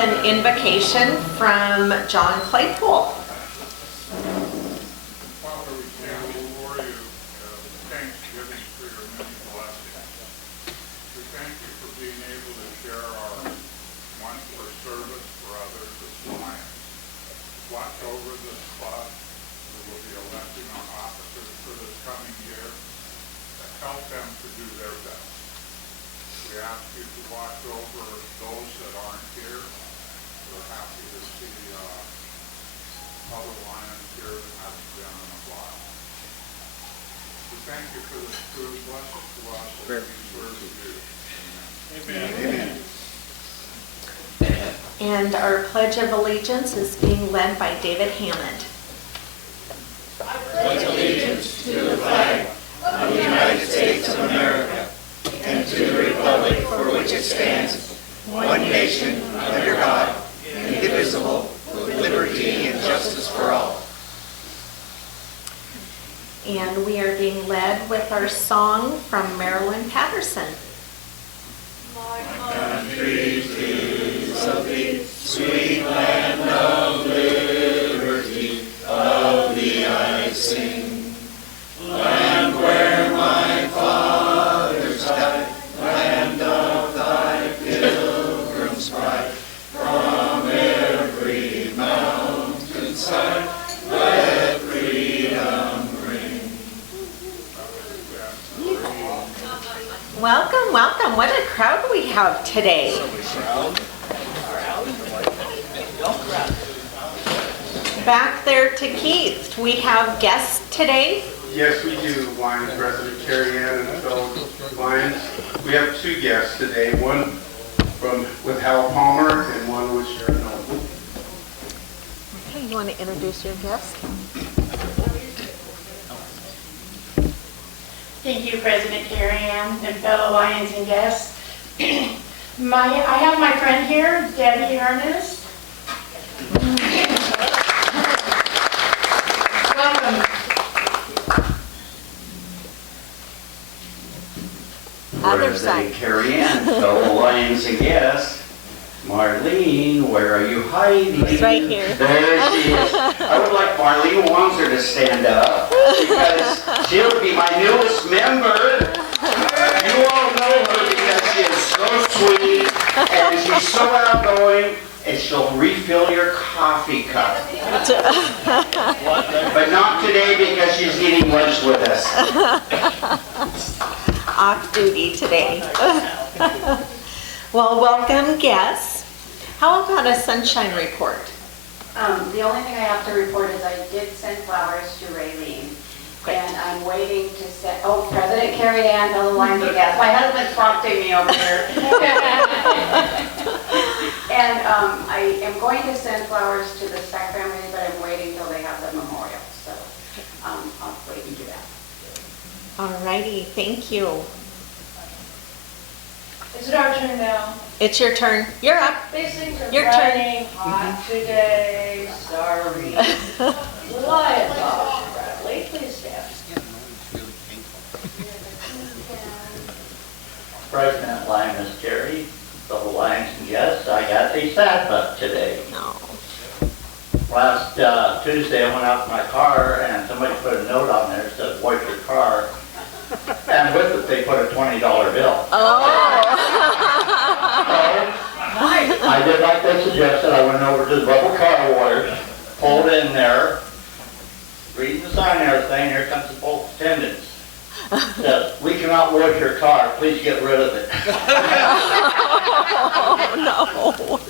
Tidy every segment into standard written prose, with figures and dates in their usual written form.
an invocation from John Claypool. Father, we stand before you thanksgiving for your many blessings. We thank you for being able to share our one for service for others as Lions. Watch over this class. We will be electing our officers for this coming year to help them to do their best. We ask you to watch over those that aren't here. We're happy to see other Lions here that haven't been in a while. We thank you for this food. Bless it to us as we serve you. Amen. And our Pledge of Allegiance is being led by David Hammond. I pledge allegiance to the flag of the United States of America and to the republic for which it stands, one nation, under God, indivisible, with liberty and justice for all. And we are being led with our song from Marilyn Patterson. My country is of thee, sweet land of liberty, of thee I sing. Land where my fathers died, land of thy pilgrim's pride, from every mountainside, let freedom ring. Welcome, welcome. What a crowd we have today. Back there to Keith, we have guests today. Yes, we do, Lions President Carrie Ann and fellow Lions. We have two guests today, one with Hal Palmer and one with Sharon Noble. Okay, you want to introduce your guest? Thank you, President Carrie Ann and fellow Lions and guests. I have my friend here, Debbie Ernest. Welcome. Other side. President Carrie Ann, fellow Lions and guests. Marlene, where are you hiding? She's right here. There she is. I would like Marlene Wanzer to stand up because she'll be my newest member. You all know her because she is so sweet and she's so outgoing and she'll refill your coffee cup. But not today because she's eating lunch with us. Off duty today. Well, welcome guests. How about a sunshine report? The only thing I have to report is I did send flowers to Raylene. Great. And I'm waiting to send, President Carrie Ann, fellow Lions and guests. My husband's prompting me over here. And I am going to send flowers to the Speck family, but I'm waiting till they have the memorial. So I'll wait and do that. All righty, thank you. Is it our turn now? It's your turn. You're up. These things are Your turn. running hot today. Sorry. Lions officer Bradley, please stand. President Lions Jerry, fellow Lions and guests, I got a sad butt today. No. Last Tuesday, I went out in my car and somebody put a note on there that said, "Wipe your car." And with it, they put a $20 bill. Oh. I did like they suggested. I went over to the Bubble Car Wash, pulled in there, reading the sign and everything. Here comes the boat attendants. Says, "We cannot wash your car. Please get rid of it." Oh, no. Oh, boy.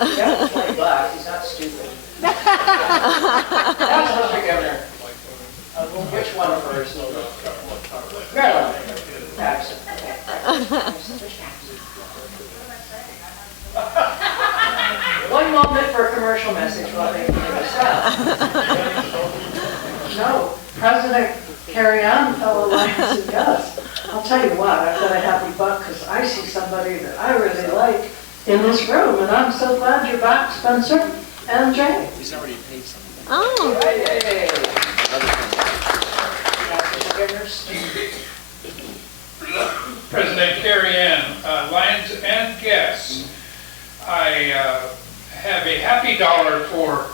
Yeah, $20. He's not stupid. That's Mr. Governor. Which one first? Maryland. Paxson. One moment for a commercial message while they figure this out. No, President Carrie Ann, fellow Lions and guests. I'll tell you what, I've got a happy butt because I see somebody that I really like in this room, and I'm so glad you're back, Spencer and Jay. He's already paid something. Oh. Hey. President Carrie Ann, Lions and guests, I have a happy dollar for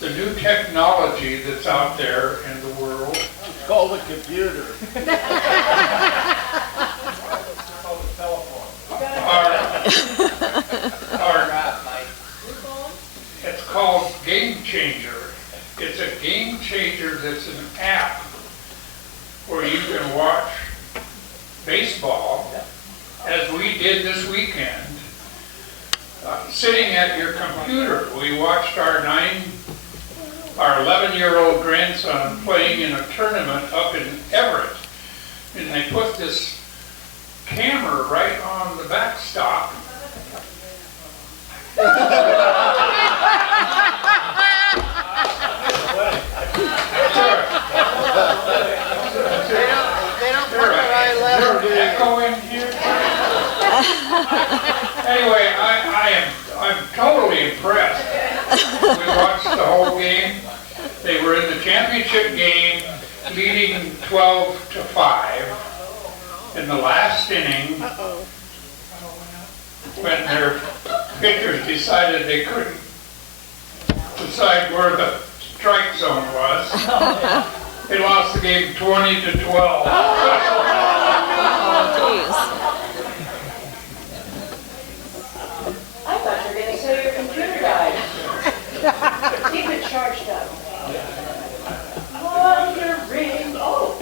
the new technology that's out there in the world. It's called a computer. It's called Game Changer. It's a game changer that's an app where you can watch baseball, as we did this weekend, sitting at your computer. We watched our 11-year-old grandson playing in a tournament up in Everett, and they put this camera right on the backstop. They don't put the right level, do they? Echo in here. Anyway, I'm totally impressed. We watched the whole game. They were in the championship game, leading 12-5. In the last inning, when their pitchers decided they couldn't decide where the strike zone was, they lost the game 20-12. Oh, geez. I thought you were going to say your computer died. Keep it charged up. Wondering, oh.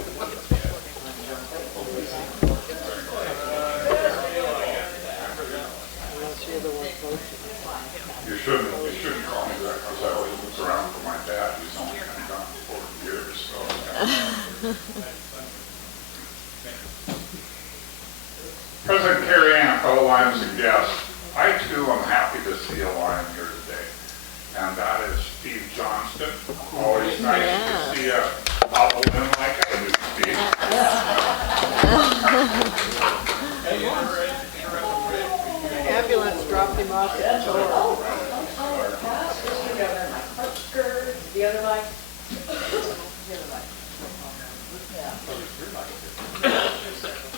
You shouldn't call me that, because I always look around for my dad, who's only been gone 40 years, so. President Carrie Ann, fellow Lions and guests, I too am happy to see a Lion here today, and that is Steve Johnston. Always nice to see a Halloween like I do, Steve. Ambulance dropped him off at the door. The other mic.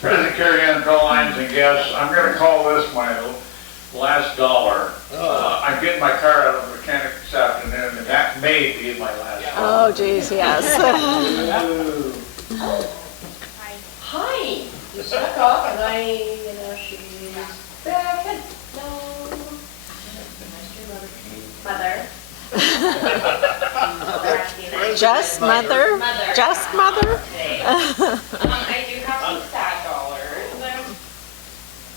President Carrie Ann, fellow Lions and guests, I'm going to call this my last dollar. I'm getting my car out of the mechanic this afternoon, and that may be my last dollar. Oh, geez, yes. Hi. You snuck off and she's back and no. Mother. Just mother? Mother. Just mother? I do have some sad dollars.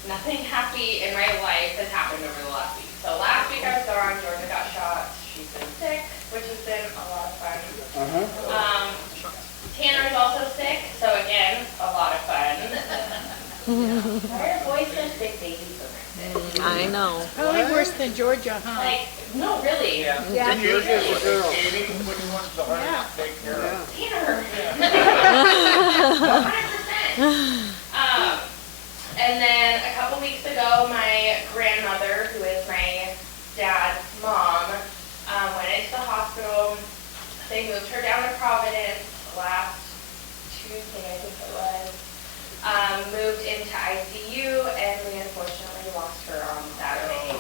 Nothing happy in my life has happened over the last week. So last week I was gone, Georgia got shot. She's been sick, which has been a lot of fun. Tanner is also sick, so again, a lot of fun. Why are boys such big babies when they're sick? I know. Probably worse than Georgia, huh? Like, no, really. Yeah. Georgia's a girl. Which one's the hardest to take care of? Tanner. 100%. And then a couple weeks ago, my grandmother, who is my dad's mom, went into the hospital. They moved her down to Providence last Tuesday, I think it was. Moved into ICU, and we unfortunately lost her on Saturday.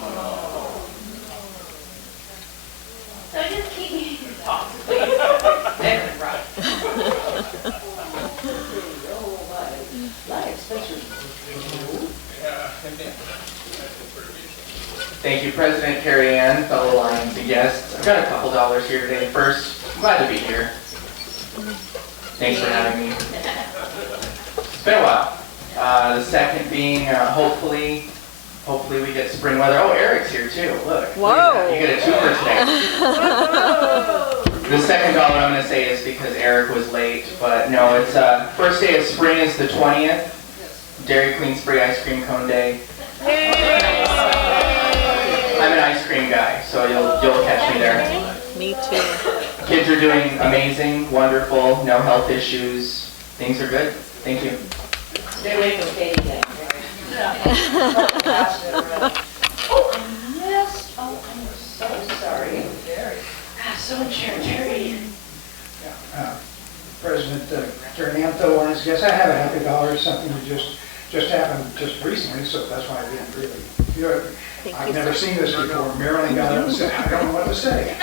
So just keep me in your thoughts, please. And run. Thank you, President Carrie Ann, fellow Lions and guests. I've got a couple dollars here today. First, I'm glad to be here. Thanks for having me. It's been a while. The second being, hopefully we get spring weather. Oh, Eric's here too. Look. Whoa. You get a twofer today. The second dollar I'm going to say is because Eric was late, but no, it's first day of spring is the 20th. Dairy Queen Spray Ice Cream Cone Day. I'm an ice cream guy, so you'll catch me there. Me too. Kids are doing amazing, wonderful, no health issues. Things are good. Thank you. Stay away from Katie then. Oh, I missed. Oh, I'm so sorry. God, so insurance. President Carrie something that just happened just recently, so that's why I didn't really. You know, I've never seen this before. Marilyn got up and said, I don't know what to say.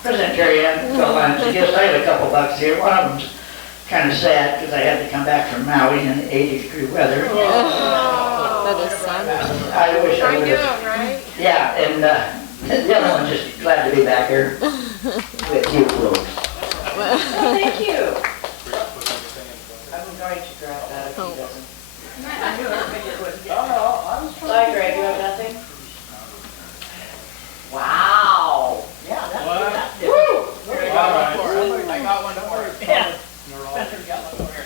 President Terry Ann, I guess I had a couple bucks here. One of them's kind of sad because I had to come back from Maui in 80-degree weather. That is sad. I wish I I would know, have. right? Yeah, and the other one's just glad to be back here with you folks. Thank you. I'm going to grab that if he doesn't. Bye, Greg, you have nothing? Wow. Yeah, that's good. Woo! I got one over. Yeah. Spencer got one over here.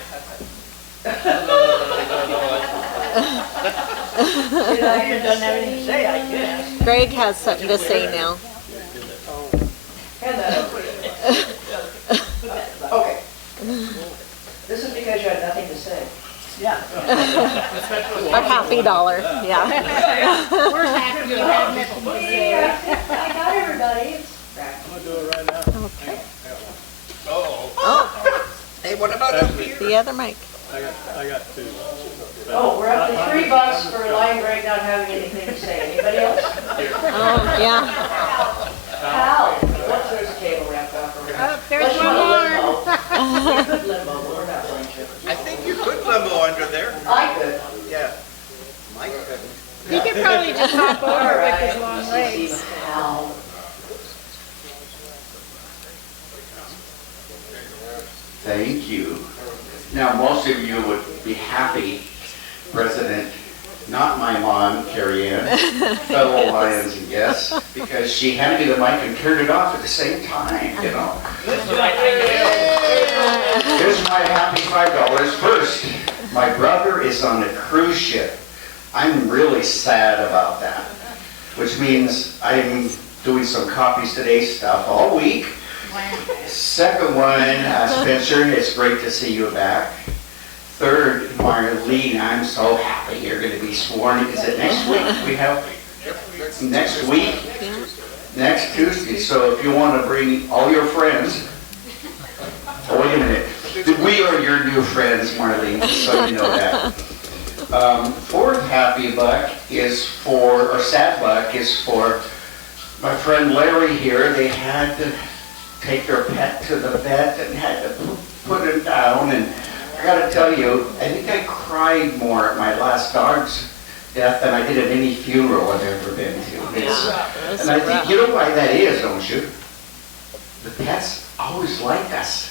I even doesn't have anything to say, I guess. Greg has something to say now. Hand that over. Okay. This is because you had nothing to say. Yeah. Our happy dollar, yeah. We're happy you have nothing to say. I got everybody. Okay. Uh-oh. Oh, Hey, what about up here? the other mic. I got two. Oh, we're up to $3 for Lion Greg not having anything to say. Anybody else? Oh, yeah. Hal, what's there's a cable wrapped up around? Oh, there's Unless you one want a more. limbo. You could limbo, but we're not going to. I think you could limbo under there. I could. Yeah. Mike couldn't. He could probably just hop over with Alright. his long legs. Hal. Thank you. Now, most of you would be happy, President, not my mom, Carrie Ann, fellow Lions and guests, because she handed me the mic and turned it off at the same time, you know. Here's my happy $5. First, my brother is on a cruise ship. I'm really sad about that, which means I'm doing some copies today stuff all week. Second one, Spencer, it's great to see you back. Third, Marlene, I'm so happy you're going to be sworn. Is it next week? We have next week, next Tuesday. So if you want to bring all your friends, oh, wait a minute. We are your new friends, Marlene, so you know that. Fourth happy buck is for, or sad buck is for my friend Larry here. They had to take their pet to the vet and had to put him down. And I got to tell you, I think I cried more at my last dog's death than I did at any funeral I've ever been to. And I think you know why that is, don't you? The pets always like us.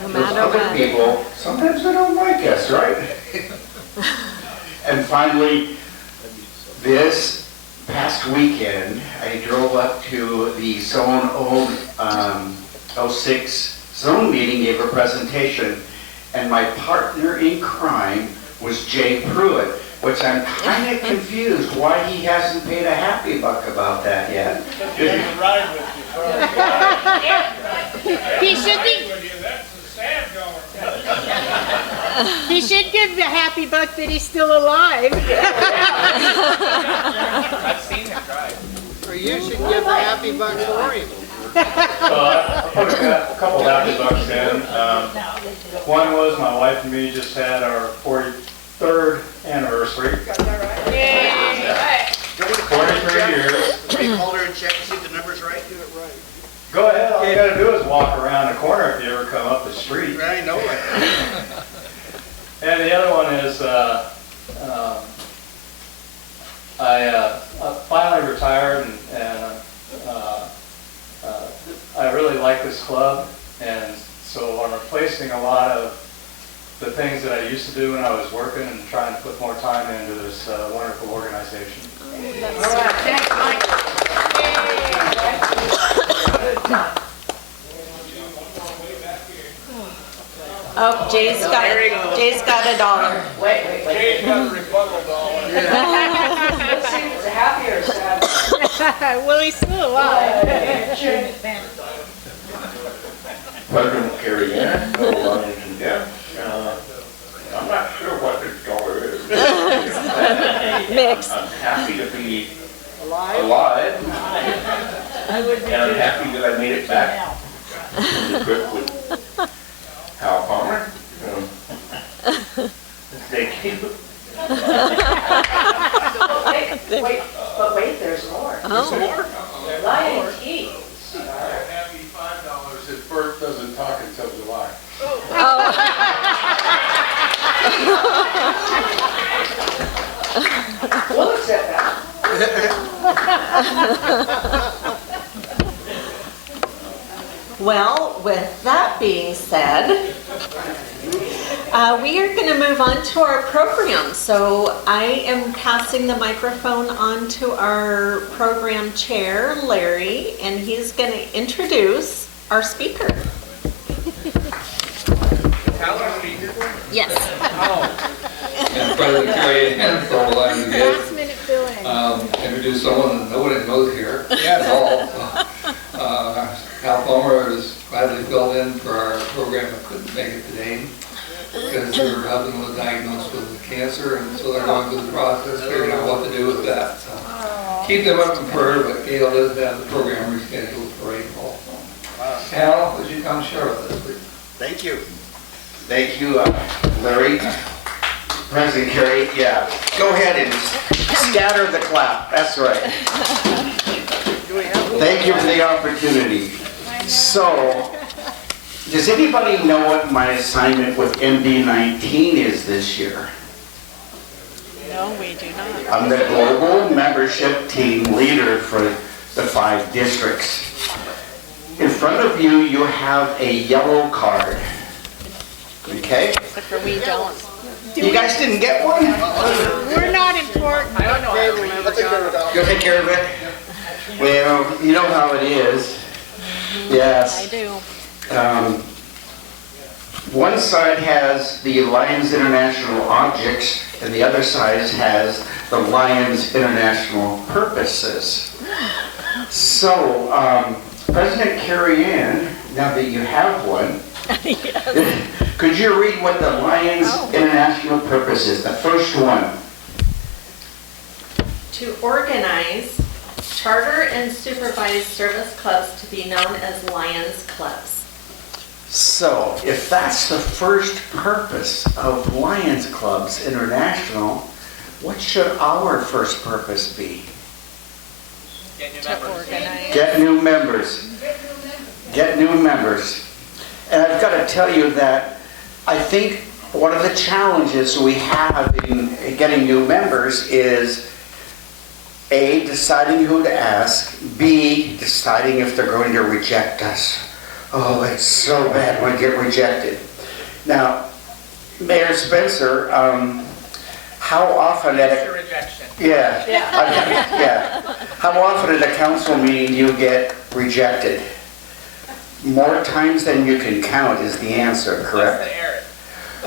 No Those matter other what. people, sometimes they don't like us, right? And finally, this past weekend, I drove up to the Zone 06 zone meeting, gave a presentation, and my partner in crime was Jay Pruitt, which I'm kind of confused why he hasn't paid a happy buck about that yet. He should be, he should give the happy buck that he's still alive. I've seen him try. Or you should give a happy buck for him. I put a couple happy bucks in. One was my wife and me just had our 43rd anniversary. 43 years. Can we hold her and check to see if the number's right? Do it right. Go ahead. All you got to do is walk around the corner if you ever come up the street. I know it. And the other one is I finally retired, and I really like this club, and so I'm replacing a lot of the things that I used to do when I was working and trying to put more time into this wonderful organization. All right, thanks, Mike. Oh, Jay's got $1. Wait. Jay's got a rebuttal dollar. Let's see if it's a happy or a sad. Well, he's still alive. President Carrie Ann, fellow Lions and guests. I'm not sure what this dollar is. Mixed. I'm happy to be alive. And I'm happy that I made it back from the trip with Hal Palmer. Thank you. But wait, there's more. Oh. Lion teeth. Happy $5 if Bert doesn't talk until July. We'll accept that. Well, with that being said, we are going to move on to our program. So I am passing the microphone on to our program chair, Larry, and he's going to introduce our speaker. Yes. And President Carrie Ann, fellow Lions and guests, Last minute fill-in. introduce someone that nobody knows here at all. Hal Palmer is gladly filled in for our program that couldn't make it today because her husband was diagnosed with cancer, and so they're going through the process, figuring out what to do with that. So keep them up in prayer, but Gail does have the program rescheduled for April. Hal, would you come share with us, please? Thank you. Thank you, Larry. President Carey, yeah. Go ahead and scatter the clap. That's right. Thank you for the opportunity. So, does anybody know what my assignment with MD19 is this year? No, we do not. I'm the global membership team leader for the 5 districts. In front of you, you have a yellow card. Okay? Except for we don't. You guys didn't get one? We're not important. I don't know. You'll take care of it? Well, you know how it is. Yes. I do. One side has the Lions International objects, and the other side has the Lions International purposes. So, President Carrie Ann, now that you have one, could you read what the Lions International purpose is? The first one. To organize, charter, and supervise service clubs to be known as Lions Clubs. So, if that's the first purpose of Lions Clubs International, what should our first purpose be? To organize. Get new members. Get new members. And I've got to tell you that I think one of the challenges we have in getting new members is A, deciding who to ask, B, deciding if they're going to reject us. Oh, it's so bad when we get rejected. Now, Mayor Spencer, how often at a... rejection. Yeah. Yeah. How often at a council meeting do you get rejected? More times than you can count is the answer, correct? That's Eric.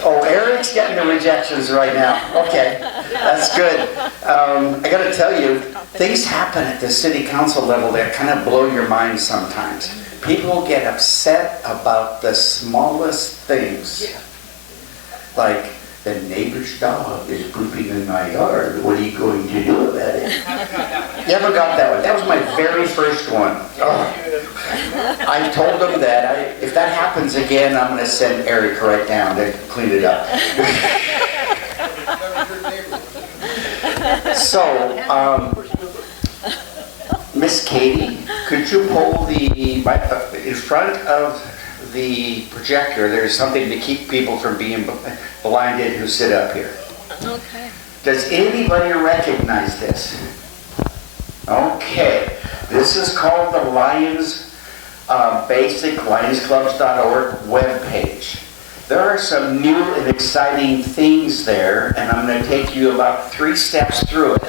Oh, Eric's getting the rejections right now. Okay, that's good. I got to tell you, things happen at the city council level that kind of blow your mind sometimes. People get upset about the smallest things. Like, the neighbor's dog is pooping in my yard. What are you going to do about it? You ever got that one? That was my very first one. Oh. I told them that if that happens again, I'm going to send Eric right down to clean it up. So, Miss Katie, could you pull in front of the projector, there's something to keep people from being blinded who sit up here. Okay. Does anybody recognize this? Okay. This is called the Lions Basic LionsClubs.org webpage. There are some new and exciting things there, and I'm going to take you about 3 steps through it.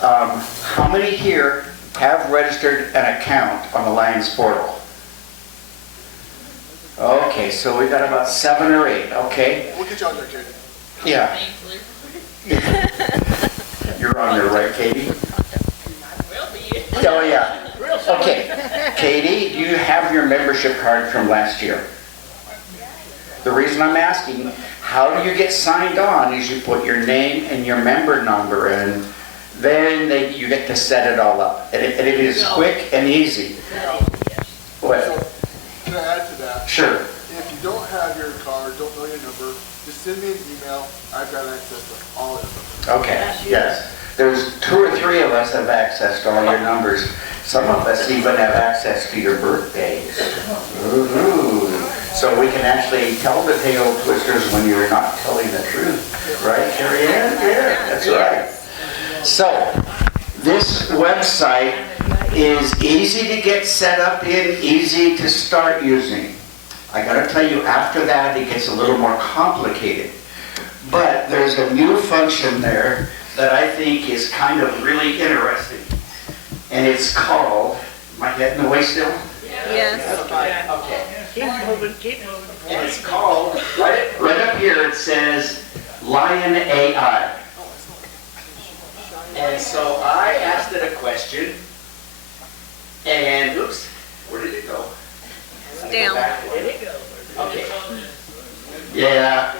How many here have registered an account on the Lions portal? Okay, so we've got about 7 or 8, okay? We'll get you on there, Katie. Yeah. You're on there, right, Katie? Will be. Oh, yeah. Real Okay, Katie, do you have your membership card from last year? The reason I'm asking, how do you get signed on is you put your name and your member number in, then you get to set it all up. And it is quick and easy. What? Can I add to that? Sure. If you don't have your card, don't know your number, just send me an email. I've got access to all of them. Okay, yes. There's 2 or 3 of us have access to all your numbers. Some of us even have access to your birthdays. Ooh. So we can actually tell the tail twisters when you're not telling the truth. Right, Carrie Ann? Yeah, that's right. So, this website is easy to get set up in, easy to start using. I gotta tell you, after that, it gets a little more complicated. But there's a new function there that I think is kind of really interesting. And it's called, am I getting away still? Yes. Okay. Keep moving, keep moving. And it's called, right up here it says Lion AI. And so I asked it a question, and oops, where did it go? It's down. Okay. Yeah.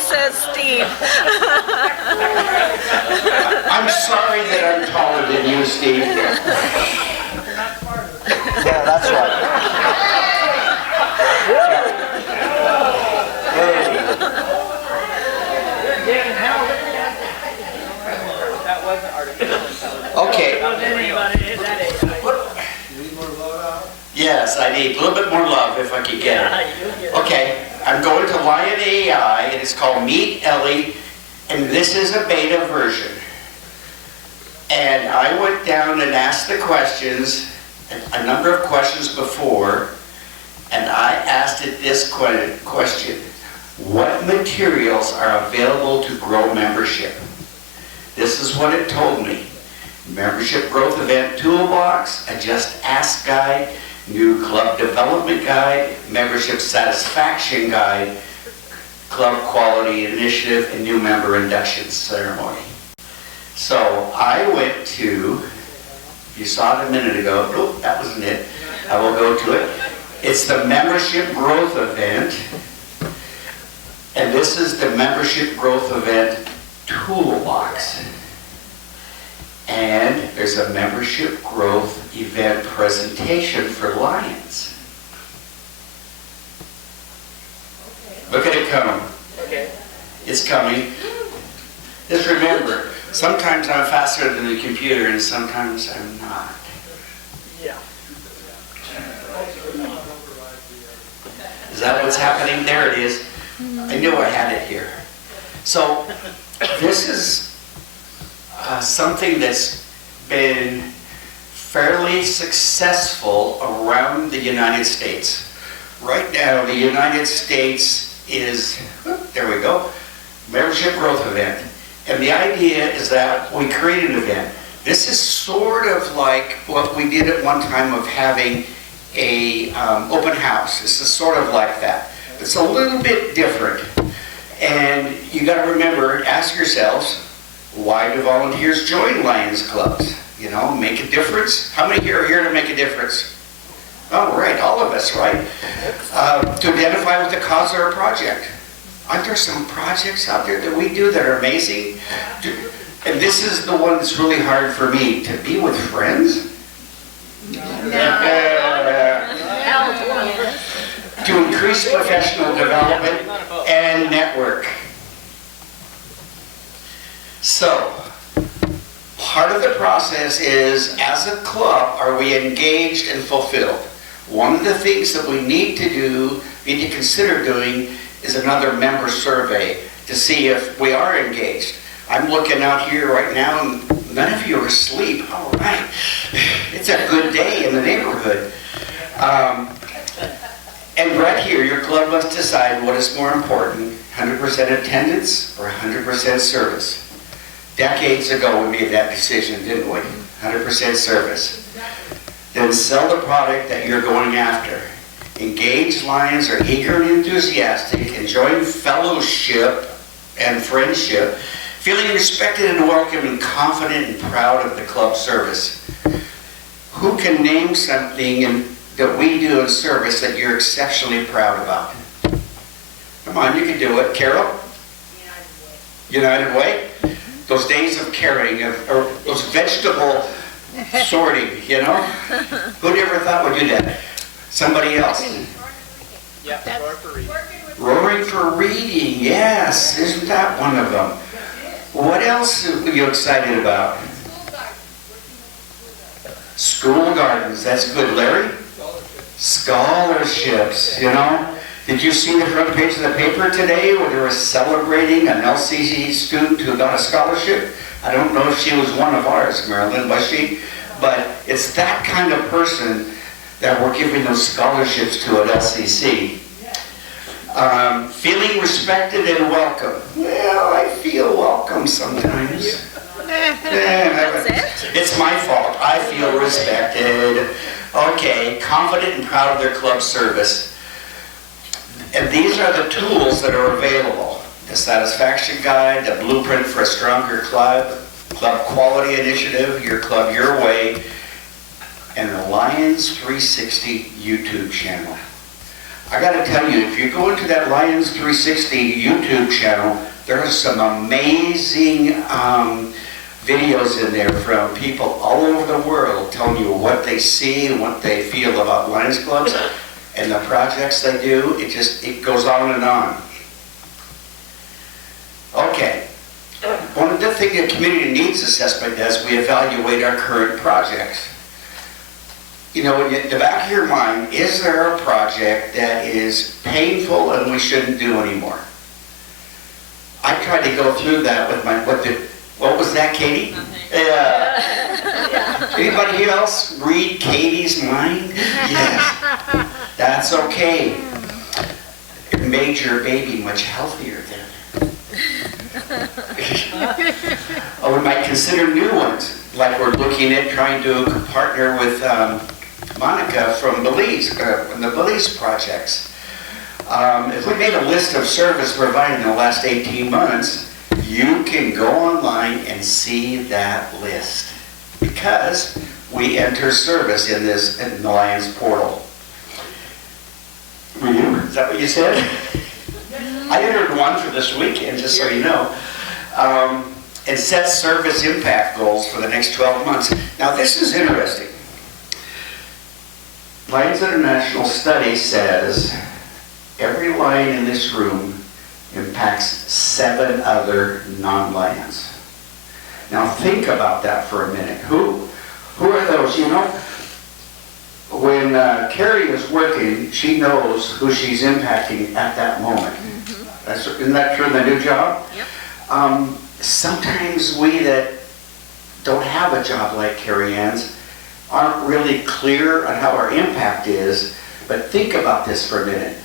Says Steve. I'm sorry that I'm taller than you, Steve. Yeah, that's right. Okay. Yes, I need a little bit more love if I could get it. Okay, I'm going to Lion AI, and it's called Meet Ellie, and this is a beta version. And I went down and asked the questions, a number of questions before, and I asked it this question: what materials are available to grow membership? This is what it told me. Membership growth event toolbox, a just ask guide, new club development guide, membership satisfaction guide, club quality initiative, and new member induction ceremony. So I went to, you saw it a minute ago, nope, that wasn't it. I will go to it. It's the membership growth event, and this is the membership growth event toolbox. And there's a membership growth event presentation for Lions. Look at it come. Okay. It's coming. Just remember, sometimes I'm faster than the computer and sometimes I'm not. Yeah. Is that what's happening? There it is. I knew I had it here. So this is something that's been fairly successful around the United States. Right now, the United States is, there we go, membership growth event. And the idea is that we create an event. This is sort of like what we did at one time of having a open house. This is sort of like that. It's a little bit different. And you got to remember, ask yourselves, why do volunteers join Lions clubs? You know, make a difference. How many here are here to make a difference? Oh, right, all of us, right? To identify with the cause of our project. Aren't there some projects out there that we do that are amazing? And this is the one that's really hard for me, to be with friends. To increase professional development and network. So, part of the process is, as a club, are we engaged and fulfilled? One of the things that we need to consider doing is another member survey to see if we are engaged. I'm looking out here right now and none of you are asleep. All right. It's a good day in the neighborhood. And right here, your club must decide what is more important, 100% attendance or 100% service. Decades ago, we made that decision, didn't we? 100% service. Then sell the product that you're going after. Engaged Lions are eager and enthusiastic, enjoying fellowship and friendship, feeling respected and welcome and confident and proud of the club service. Who can name something that we do in service that you're exceptionally proud about? Come on, you can do it. Carol? United Way? Those days of caring, or those vegetable sorting, you know? Who'd ever thought would do that? Somebody else? Roaring for Reading, yes. Isn't that one of them? What else are you excited about? School gardens, that's good. Larry? Scholarships, you know? Did you see the front page of the paper today where they were celebrating an LCC student who got a scholarship? I don't know if she was one of ours, Marilyn, was she? But it's that kind of person that we're giving those scholarships to at LCC. Feeling respected and welcome. Well, I feel welcome sometimes. It's my fault. I feel respected. Okay, confident and proud of their club service. And these are the tools that are available. The Satisfaction Guide, the Blueprint for a Stronger Club, Club Quality Initiative, Your Club Your Way, and the Lions 360 YouTube channel. I gotta tell you, if you go into that Lions 360 YouTube channel, there are some amazing videos in there from people all over the world telling you what they see and what they feel about Lions clubs and the projects they do. It goes on and on. Okay. One of the things the community needs assessment does, we evaluate our current projects. You know, in the back of your mind, is there a project that is painful and we shouldn't do anymore? I tried to go through that with what was that, Katie? Yeah. Anybody else read Katie's mind? Yes. That's okay. It made your baby much healthier then. Oh, we might consider new ones, like we're looking at trying to partner with Monica from Belize, from the Belize projects. If we made a list of service provided in the last 18 months, you can go online and see that list because we enter service in the Lions portal. Were you? Is that what you said? I entered one for this weekend, just so you know. And set service impact goals for the next 12 months. Now this is interesting. Lions International study says every lion in this room impacts 7 other non-lions. Now think about that for a minute. Who are those? You know, when Carrie is working, she knows who she's impacting at that moment. Isn't that true in the new job? Yep. Sometimes we that don't have a job like Carrie Ann's aren't really clear on how our impact is, but think about this for a minute.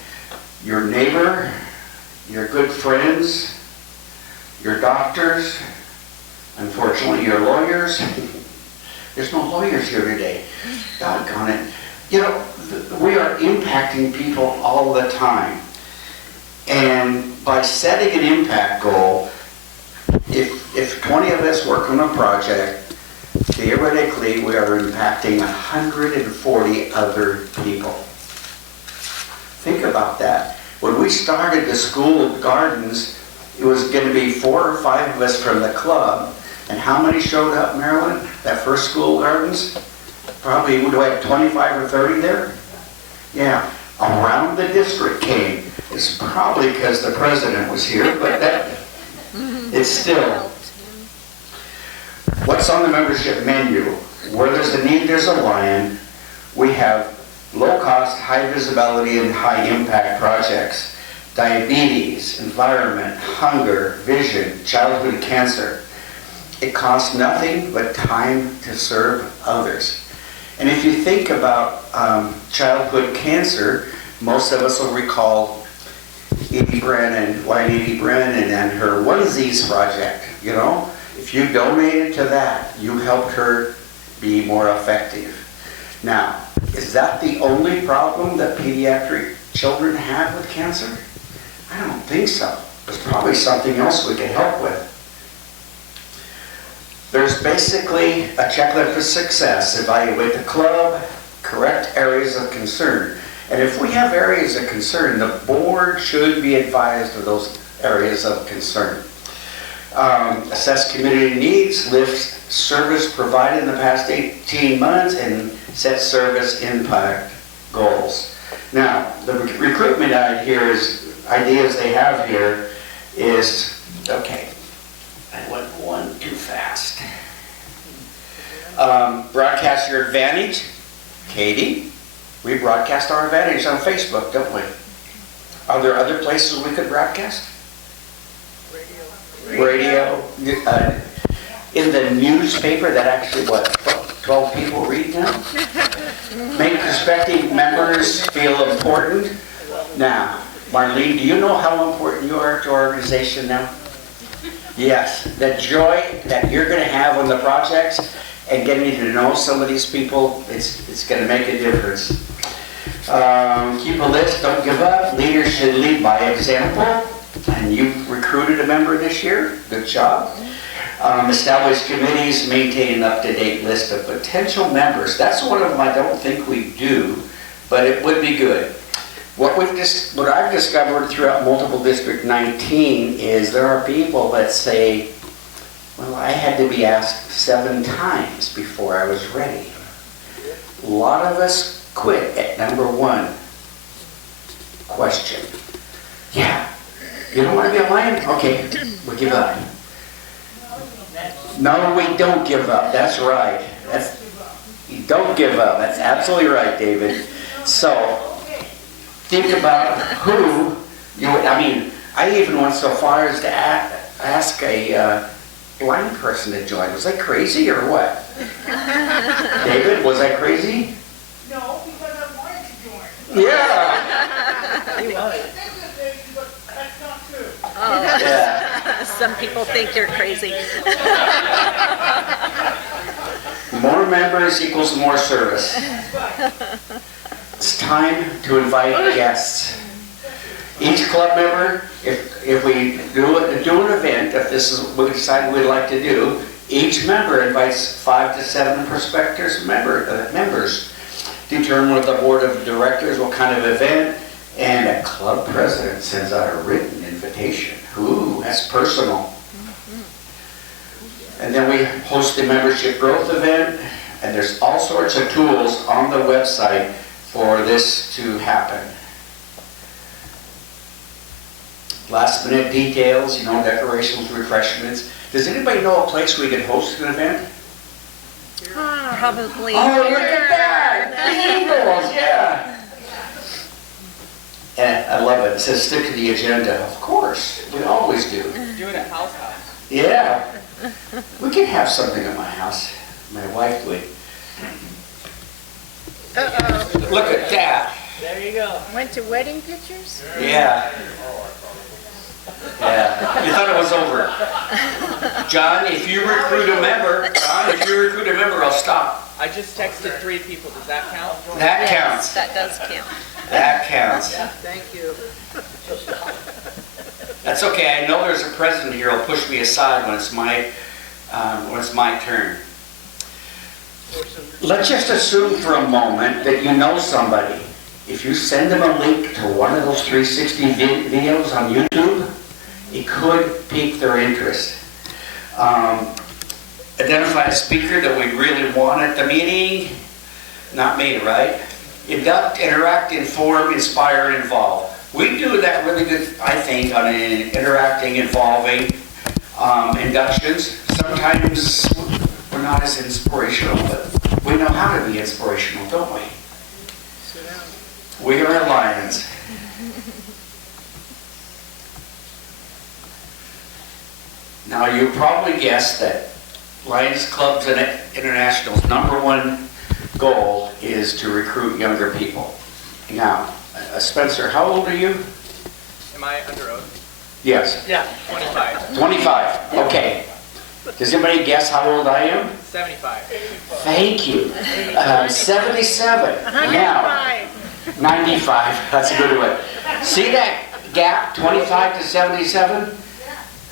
Your neighbor, your good friends, your doctors, unfortunately your lawyers. There's no lawyers here today. Doggone it. You know, we are impacting people all the time. And by setting an impact goal, if 20 of us work on a project, theoretically we are impacting 140 other people. Think about that. When we started the school gardens, it was going to be 4 or 5 of us from the club. And how many showed up, Marilyn? That first school gardens? Probably, do I have 25 or 30 there? Yeah. Around the district came. It's probably because the president was here, but it's still. What's on the membership menu? Where there's a need, there's a lion. We have low-cost, high-visibility, and high-impact projects. Diabetes, environment, hunger, vision, childhood cancer. It costs nothing but time to serve others. And if you think about childhood cancer, most of us will recall Edie Brennan, Lion Edie Brennan and her Onesies project, you know? If you donated to that, you helped her be more effective. Now, Is that the only problem that pediatric children have with cancer? I don't think so. There's probably something else we can help with. There's basically a checklist for success. Evaluate the club, correct areas of concern. And if we have areas of concern, the board should be advised of those areas of concern. Assess community needs, list service provided in the past 18 months, and set service impact goals. Now, the recruitment ideas they have here is, okay, I went one too fast. Broadcast your advantage. Katie, we broadcast our advantage on Facebook, don't we? Are there other places we could broadcast? Radio. In the newspaper that actually, 12 people read now? Make prospective members feel important. Now, Marlene, do you know how important you are to our organization now? Yes, the joy that you're going to have on the projects and getting to know some of these people, it's going to make a difference. Keep a list, don't give up. Leaders should lead by example. And you recruited a member this year. Good job. Establish committees, maintain an up-to-date list of potential members. That's one of them I don't think we do, but it would be good. What I've discovered throughout multiple District 19 is there are people that say, well, I had to be asked 7 times before I was ready. A lot of us quit at number 1 question. Yeah, you don't want to be a lion? Okay, we give up. No, we don't give up. That's right. You don't give up. That's absolutely right, David. So, think about who you would, I even went so far as to ask a blind person to join. Was I crazy or what? David, was I crazy? No, because I wanted to join. Yeah. You wanted. But that's not true. Oh, Yeah. some people think you're crazy. More members equals more service. It's time to invite guests. Each club member, if we do an event, if this is what we decide we'd like to do, each member invites 5 to 7 prospective members. Determine with the board of directors what kind of event, and a club president sends out a written invitation. Ooh, that's personal. And then we host a membership growth event, and there's all sorts of tools on the website for this to happen. Last minute details, decorations, refreshments. Does anybody know a place we could host an event? Probably. Oh, look at that! The Eagles, yeah. And I love it. It says stick to the agenda. Of course, we always do. Do it at Hal's house. Yeah. We could have something at my house. My wife would. Uh-oh. Look at that. There you go. Went to wedding pictures? Yeah. Yeah. You thought it was over. John, if you recruit a member, I'll stop. I just texted 3 people. Does that count? That counts. That does count. That counts. Thank you. That's okay. I know there's a president here who'll push me aside when it's my turn. Let's just assume for a moment that you know somebody. If you send them a link to one of those 360 videos on YouTube, it could pique their interest. Identify a speaker that we really want at the meeting. Not me, right? Induct, interact, inform, inspire, and involve. We do that really good, I think, on an interacting, involving inductions. Sometimes we're not as inspirational, but we know how to be inspirational, don't we? We are lions. Now, you probably guessed that Lions Clubs International's #1 goal is to recruit younger people. Now, Spencer, how old are you? Am I under oath? Yes. Yeah, 25. 25, okay. Does anybody guess how old I am? 75. Thank you. 77. Now, 105. 95. That's a good one. See that gap, 25 to 77?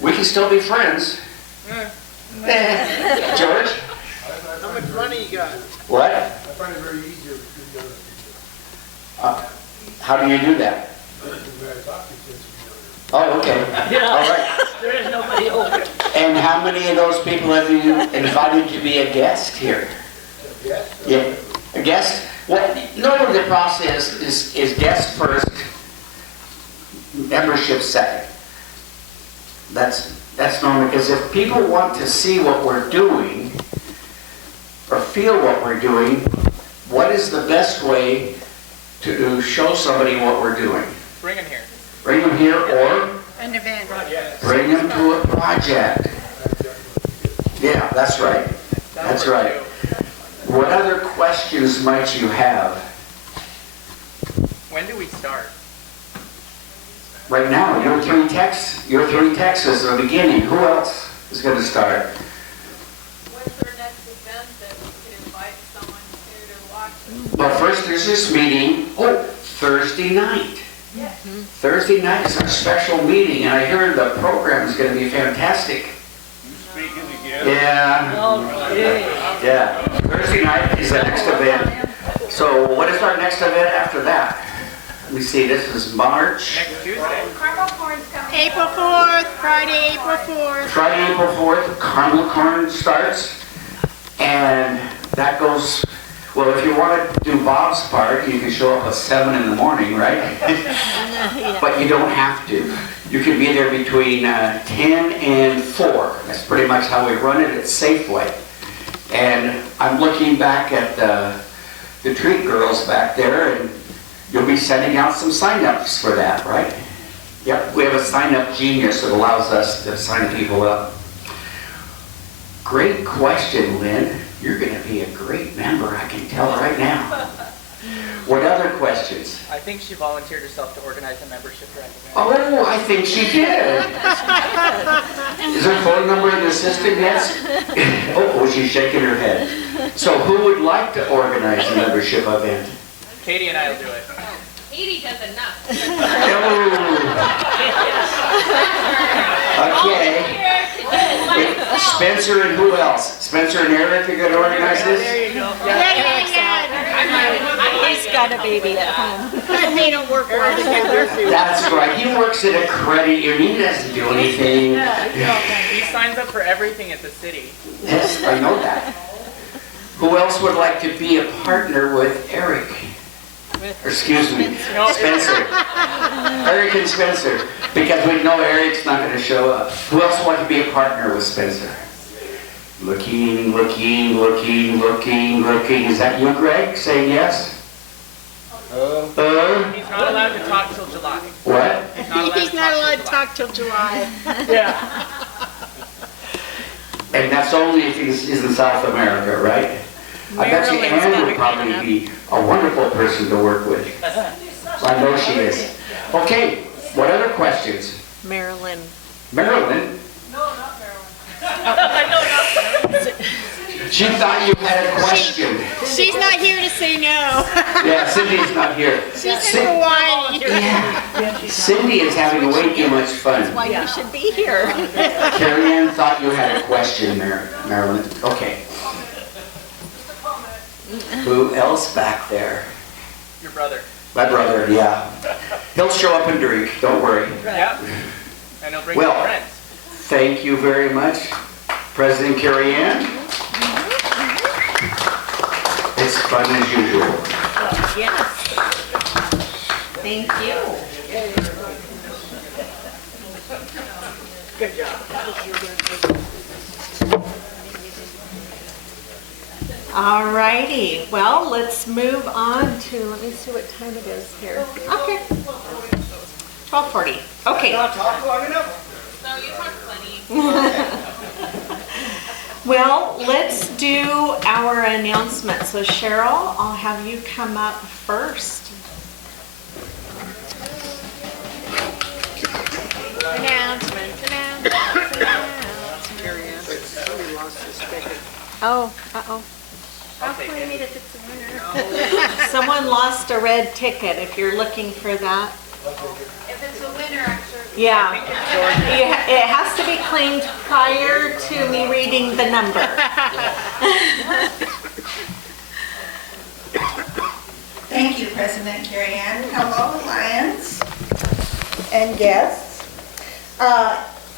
We can still be friends. George? How much money you got? What? I find it very easier to do the other people. How do you do that? Oh, okay. All right. There is nobody over. And how many of those people have you invited to be a guest here? Yeah, a guest? Well, normally the process is guest first, membership second. That's normal, because if people want to see what we're doing, or feel what we're doing, what is the best way to show somebody what we're doing? Bring him here. Bring them here, or An event. bring them to a project. Yeah, that's right. That's right. What other questions might you have? When do we start? Right now, your three texts is the beginning. Who else is going to start? When's our next event that we can invite someone to watch? Well, first there's this meeting. Oh, Thursday night. Thursday night is our special meeting, and I hear the program is going to be fantastic. Speaking again? Yeah. Yeah. Thursday night is the next event. So what is our next event after that? Let me see, this is March. Next Tuesday. Caramel corn's coming. April 4th, Friday, April 4th. Friday, April 4th, Caramel Corn starts. And that goes, well, if you want to do Bob's part, you can show up at 7 in the morning, right? But you don't have to. You can be there between 10 and 4. That's pretty much how we run it at Safeway. And I'm looking back at the treat girls back there, and you'll be sending out some sign-ups for that, right? Yep, we have a sign-up genius that allows us to sign people up. Great question, Lynn. You're going to be a great member, I can tell right now. What other questions? I think she volunteered herself to organize a membership drive. Oh, I think she did. Is her phone number in the system yet? Oh, she's shaking her head. So who would like to organize a membership event? Katie and I will do it. Katie does enough. Okay. Wait, Spencer and who else? Spencer and Eric are going to organize this? There you go. He's got a baby at home. They don't work well together. That's right. He works at a credit union. He doesn't do anything. He signs up for everything at the city. Yes, I know that. Who else would like to be a partner with Eric? Or excuse me, Spencer. Eric and Spencer. Because we know Eric's not going to show up. Who else would like to be a partner with Spencer? Looking. Is that you, Greg? Saying yes? He's not allowed to talk till July. What? He's not allowed to talk till July. Yeah. And that's only if he's in South America, right? I bet you Marilyn's Ann got would it probably coming be a wonderful person to work with. I know she is. Okay, what other questions? Marilyn. Marilyn? No, not Marilyn. She thought you had a question. She's not here to say no. Yeah, Cindy's not here. She's in Hawaii. Yeah, Cindy is having way too much fun. Why you should be here. Carrie Ann thought you had a question, Marilyn. Okay. Who else back there? Your brother. My brother, yeah. He'll show up and drink, don't worry. Yeah. And he'll bring Well, his friends. thank you very much, President Carrie Ann. It's fun as usual. Yes. Thank you. Good job. All righty. Well, let's move on to, let me see what time it is here. Okay. 12:40. Okay. No, you talk plenty. Well, let's do our announcements. So Cheryl, I'll have you come up first. Announcements. Oh, uh-oh. I'll claim it if it's a winner. Someone lost a red ticket if you're looking for that. If it's a winner, I'm sure. Yeah. It has to be claimed prior to me reading the number. Thank you, President Carrie Ann. Hello, Lions and guests.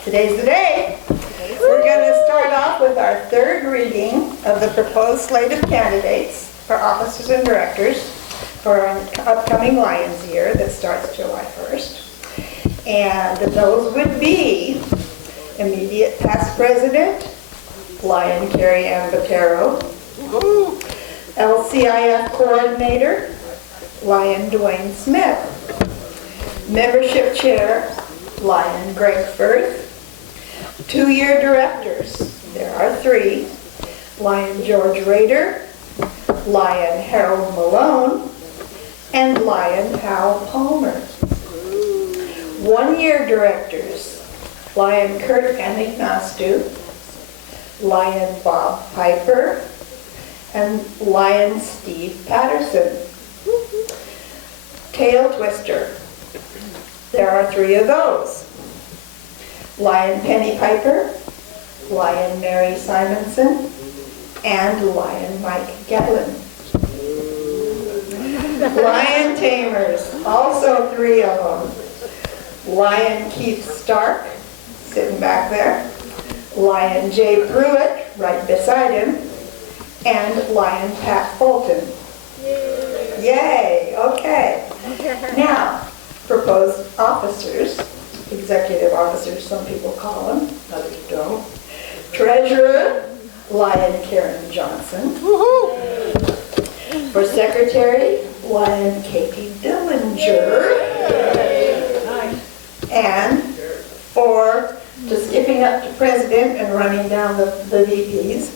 Today's the day. We're going to start off with our third reading of the proposed slate of candidates for officers and directors for our upcoming Lions year that starts July 1st. And those would be immediate past president, Lion Carrie Ann Bottero, LCIF coordinator, Lion Dwayne Smith, membership chair, Lion Greg Firth, two-year directors, there are three, Lion George Rader, Lion Harold Malone, and Lion Hal Palmer. One-year directors, Lion Kurt Anignastu, Lion Bob Piper, and Lion Steve Patterson. Tail twister, there are three of those. Lion Penny Piper, Lion Mary Simonson, and Lion Mike Gatlin. Lion Tamers, also three of them. Lion Keith Stark, sitting back there. Lion Jay Pruitt, right beside him. And Lion Pat Fulton. Yay, okay. Now, proposed officers, executive officers, some people call them, others don't. Treasurer, Lion Karen Johnson. For secretary, Lion Katie Dillinger. And for, just skipping up to president and running down the VPs,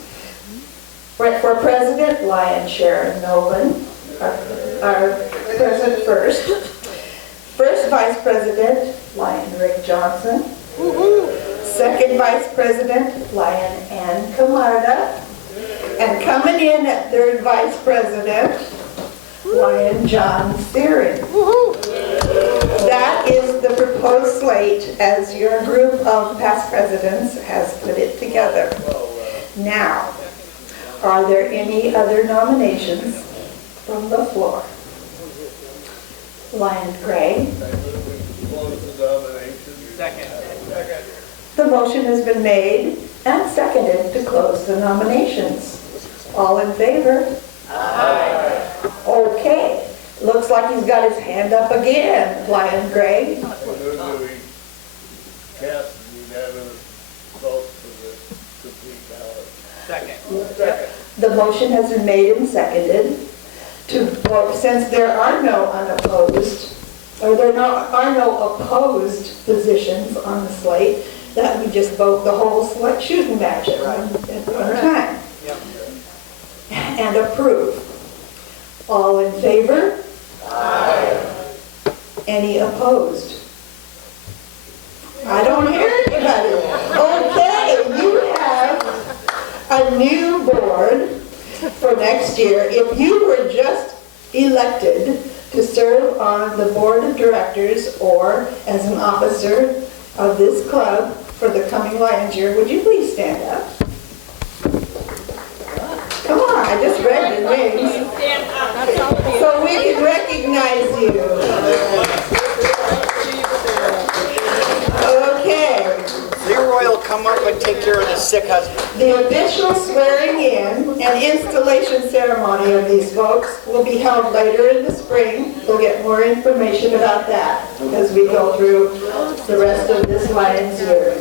for president, Lion Sharon Nolan, our president first. First vice president, Lion Rick Johnson. Second vice president, Lion Ann Camarda. And coming in at third vice president, Lion John Searing. That is the proposed slate as your group of past presidents has put it together. Now, are there any other nominations from the floor? Lion Gray. Second. The motion has been made and seconded to close the nominations. All in favor? Aye. Okay. Looks like he's got his hand up again, Lion Gray. Second. The motion has been made and seconded to vote, since there are no unopposed, or there are no opposed positions on the slate, that we just vote the whole select shooting match at one time. And approve. All in favor? Aye. Any opposed? I don't hear anybody. Okay, you have a new board for next year. If you were just elected to serve on the board of directors or as an officer of this club for the coming Lions year, would you please stand up? Come on, I just read your names. So we can recognize you. Okay. Leroy will come up and take care of the sick husband. The official swearing in and installation ceremony of these folks will be held later in the spring. We'll get more information about that as we go through the rest of this Lions year.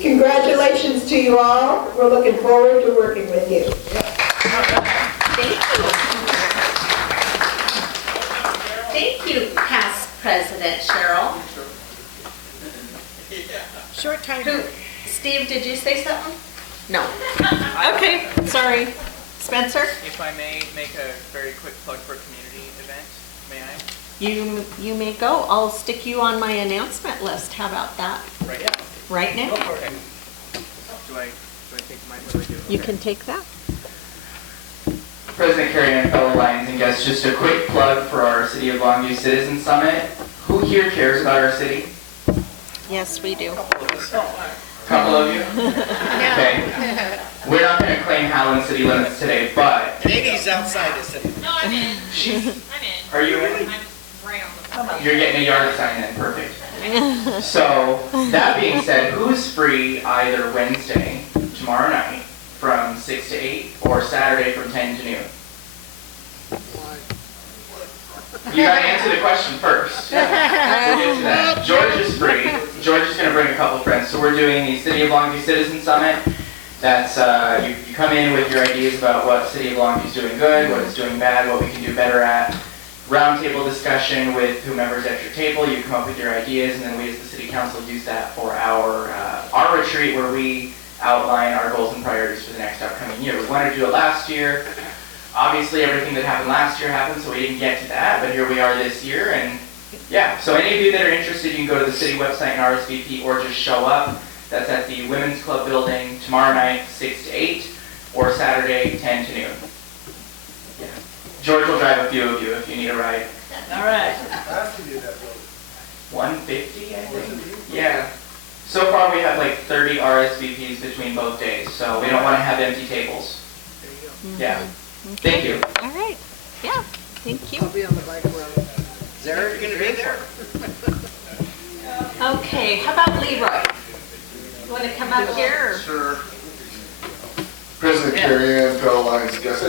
Congratulations to you all. We're looking forward to working with you. Thank you. Thank you, past President Cheryl. Short time. Who? Steve, did you say something? No. Okay, sorry. Spencer? If I may make a very quick plug for a community event, may I? You may go. I'll stick you on my announcement list. How about that? Right now? Right now? Okay. Do I take the mic or do I do it? You Okay. can take that. President Carrie Ann, fellow Lions and guests, just a quick plug for our City of Longview Citizen Summit. Who here cares about our city? Yes, we do. Couple of you? Okay. We're not going to claim Howland city limits today, but... Katie's outside the city. No, I'm in. I'm in. Are you in? I'm right on the. You're getting a yard sign then, perfect. So, that being said, who's free either Wednesday, tomorrow night, from 6 to 8, or Saturday from 10 to noon? You gotta answer the question first. We'll get to that. George is free. George is gonna bring a couple friends. So we're doing the City of Longview Citizen Summit. That's, you come in with your ideas about what City of Longview is doing good, what it's doing bad, what we can do better at. Roundtable discussion with whomever's at your table. You come up with your ideas, and then we as the City Council use that for our retreat where we outline our goals and priorities for the next upcoming year. We wanted to do it last year. Obviously, everything that happened last year happened, so we didn't get to that, but here we are this year, and yeah. So any of you that are interested, you can go to the city website and RSVP, or just show up. That's at the Women's Club building tomorrow night, 6 to 8, or Saturday, 10 to noon. Yeah. George will drive a few of you if you need a ride. All right. 150, I think? Yeah. So far, we have like 30 RSVPs between both days, so we don't want to have empty tables. Yeah. Thank you. All right. Yeah, thank you. I'll be on the bike road. Is Eric going to be there? Okay, how about Leroy? You want to come up here? Or? Sure. President Carrie Ann, fellow Lions guests. I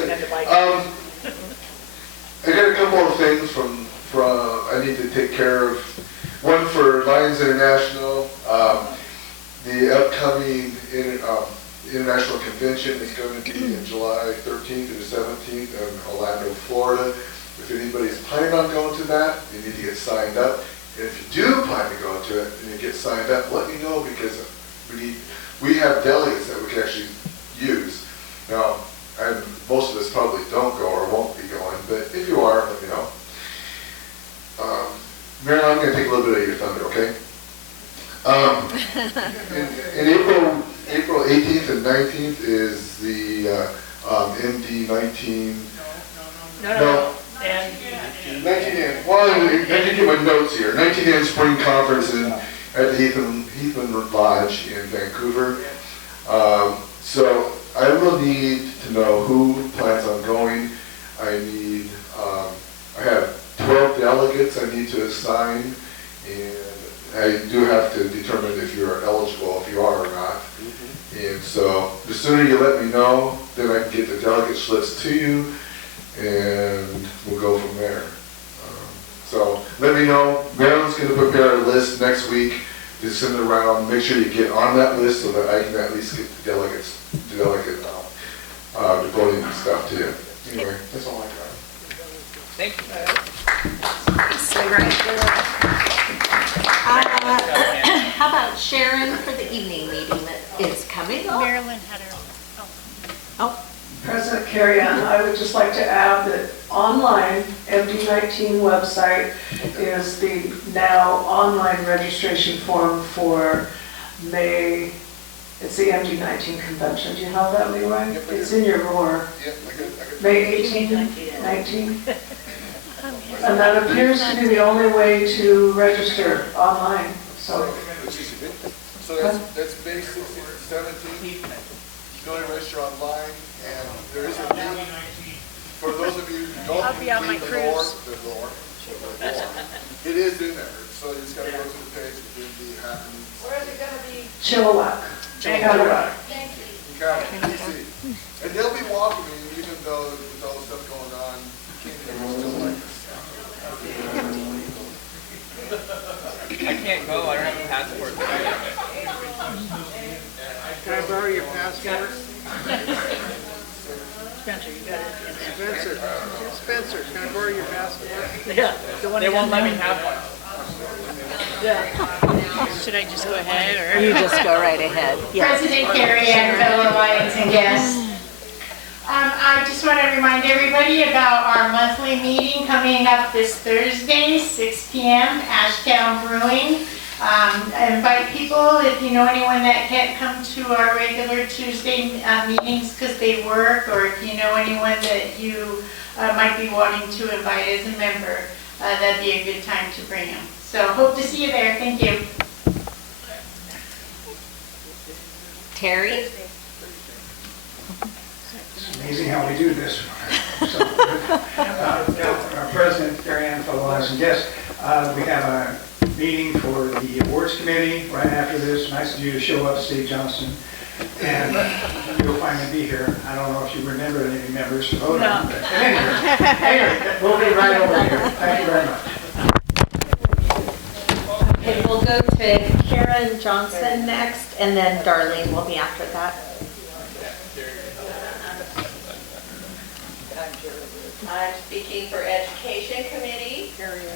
got a couple of things from I need to take care of. One for Lions International. The upcoming International Convention is going to be in July 13th to the 17th in Orlando, Florida. If anybody's planning on going to that, you need to get signed up. And if you do plan to go to it and you get signed up, let me know because we have delegates that we can actually use. Now, most of us probably don't go or won't be going, but if you are, let me know. Marilyn, I'm going to take a little bit of your thunder, okay? In April 18th and 19th is the MD-19. No. 19N. Well, I need to get my notes here. 19N Spring Conference at the Heathman Lodge in Vancouver. So I will need to know who plans on going. I have 12 delegates I need to assign, and I do have to determine if you're eligible, if you are or not. And so the sooner you let me know, then I can get the delegate slips to you, and we'll go from there. So let me know. Marilyn's going to prepare a list next week to send it around. Make sure you get on that list so that I can at least get the delegate voting and stuff to you. Anyway, that's all I got. Thank you. How about Sharon for the evening meeting that is coming up? Marilyn had her. Oh. President Carrie Ann, I would just like to add that online, MD-19 website is the now online registration form for May, it's the MD-19 convention. Do you have that, Leroy? It's in your drawer. May 18, 19. And that appears to be the only way to register online, so. So that's May 16th and 17th. You can only register online, and there is a link for those of you who don't I'll be on my read the cruise. lore. It is in there, so you just gotta go to the page and do the happenings. Where is it gonna be? Chilliwack. Chilliwack. Thank you. And they'll be welcoming, even though with all the stuff going on, Kingdom is still like this. I can't go. I don't have a passport. Can I borrow your passport? Spencer, you got it. Spencer, can I borrow your passport? Yeah. They won't let me have one. Should I just go ahead or? You just go right ahead. Yeah. President Carrie Ann, fellow Lions and guests. I just want to remind everybody about our monthly meeting coming up this Thursday, 6 p.m., Ashtown Brewing. Invite people, if you know anyone that can't come to our regular Tuesday meetings because they work, or if you know anyone that you might be wanting to invite as a member, that'd be a good time to bring them. So hope to see you there. Thank you. Terry? It's amazing how we do this. So, our President, Carrie Ann, fellow allies and guests, we have a meeting for the awards committee right after this. Nice of you to show up, Steve Johnson, and you'll finally be here. I don't know if you remember any members to vote on, but anyway, we'll be right over here. Thank you very much. Okay, we'll go to Karen Johnson next, and then Darlene will be after that. I'm speaking for Education Committee.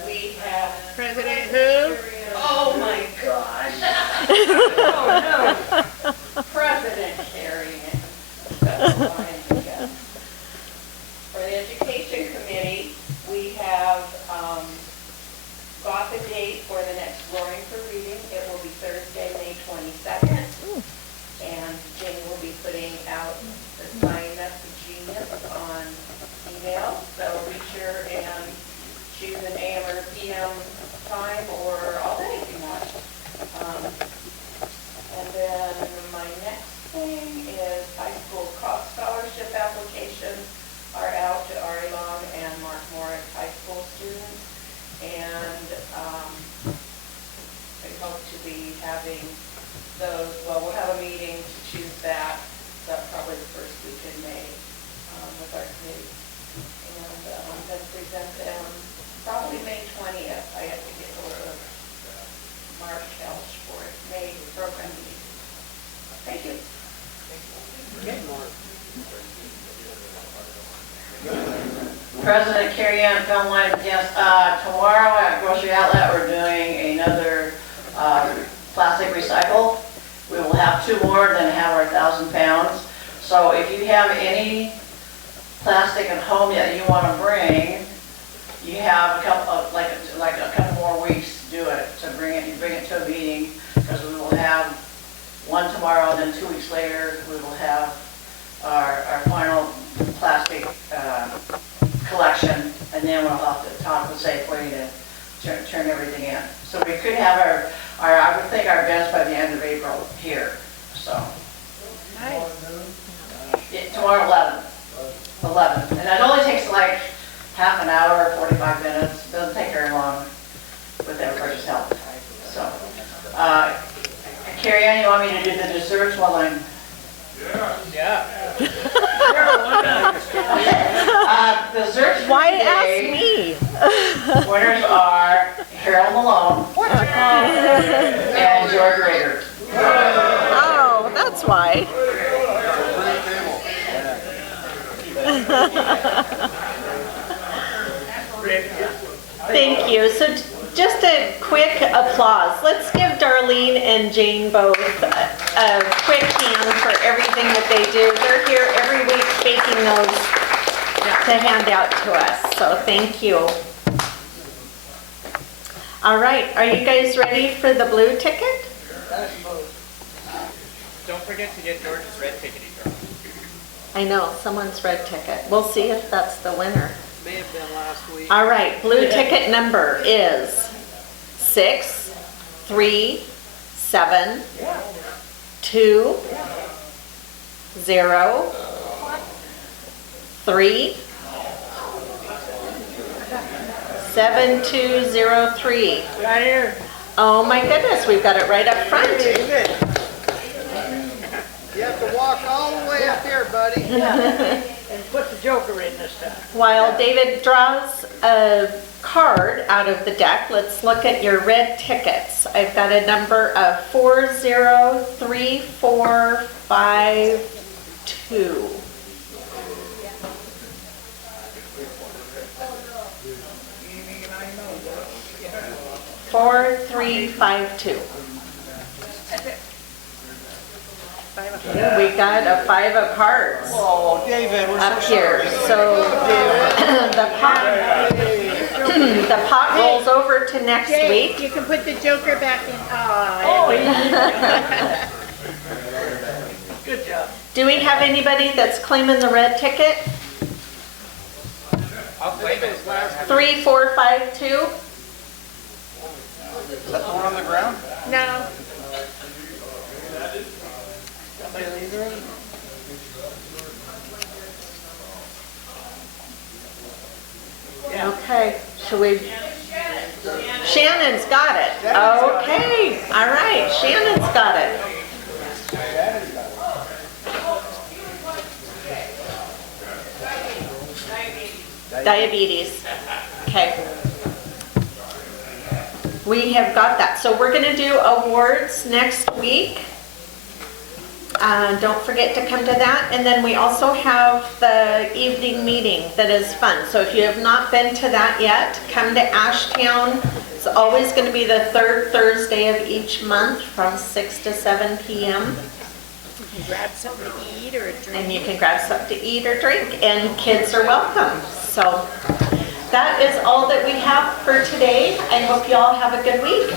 We have President who? Oh my gosh. Oh no. President Carrie Ann. For the Education Committee, we have got the date for the next Roaring for Reading. It will be Thursday, May 22nd. And Jane will be putting out the sign-up for Genius on email. So be sure and choose an AM or PM time or all day if you want. And then my next thing is high school cross scholarship applications are out to Ari Long and Mark Morris high school students. And we hope to be having those, well, we'll have a meeting to choose that. That's probably the first week in May with our committee. And then present them probably May 20th. I have to get hold of Mark Kelch for May program meeting. Thank you. President Carrie Ann Feldline, yes, tomorrow at Grocery Outlet we're doing another plastic recycle. We will have 2 more than have our 1,000 pounds. So if you have any plastic at home that you want to bring, you have a couple of, like a couple more weeks to do it, to bring it to a meeting, because we will have one tomorrow, then 2 weeks later we will have our final plastic collection, and then we'll have to talk with Safeway to turn everything in. So we could have our I would think our events by the end of April here. So Nice. yeah, tomorrow 11, and it only takes like half an hour, 45 minutes. It doesn't take very long with everybody's help. So, Carrie Ann, you want me to do the desserts while I'm? Yeah. Desserts for Why today, ask me? winners are Harold Malone and George Rader. Oh, that's why. Thank you. So just a quick applause. Let's give Darlene and Jane both a quick hand for everything that they do. They're here every week baking those to hand out to us. So thank you. All right, are you guys ready for the blue ticket? Don't forget to get George's red ticket he dropped. I know, someone's red ticket. We'll see if that's the winner. May have been last week. All right, blue ticket number is 63720 7203. Right here. Oh my goodness, we've got it right up front. David, you have to walk all the way up here, buddy. And put the joker in this time. While David draws a card out of the deck, let's look at your red tickets. I've got a number of 403452. 4352. We got a 5 of hearts. Oh, David, we're up so here. sorry. So the The pot rolls over to next Jay, week. you can put the joker back in. Good job. Do we have anybody that's claiming the red ticket? I'll claim it. 3452? Is that the one on the ground? No. Okay, should we? Shannon's got it. Okay, all right, Shannon's got it. Diabetes. Okay. We have got that. So we're going to do awards next week. Don't forget to come to that. And then we also have the evening meeting that is fun. So if you have not been to that yet, come to Ashtown. It's always going to be the third Thursday of each month from 6 to 7 p.m. You can grab something to eat or a drink. And you can grab something to eat or drink, and kids are welcome. So that is all that we have for today. I hope you all have a good week.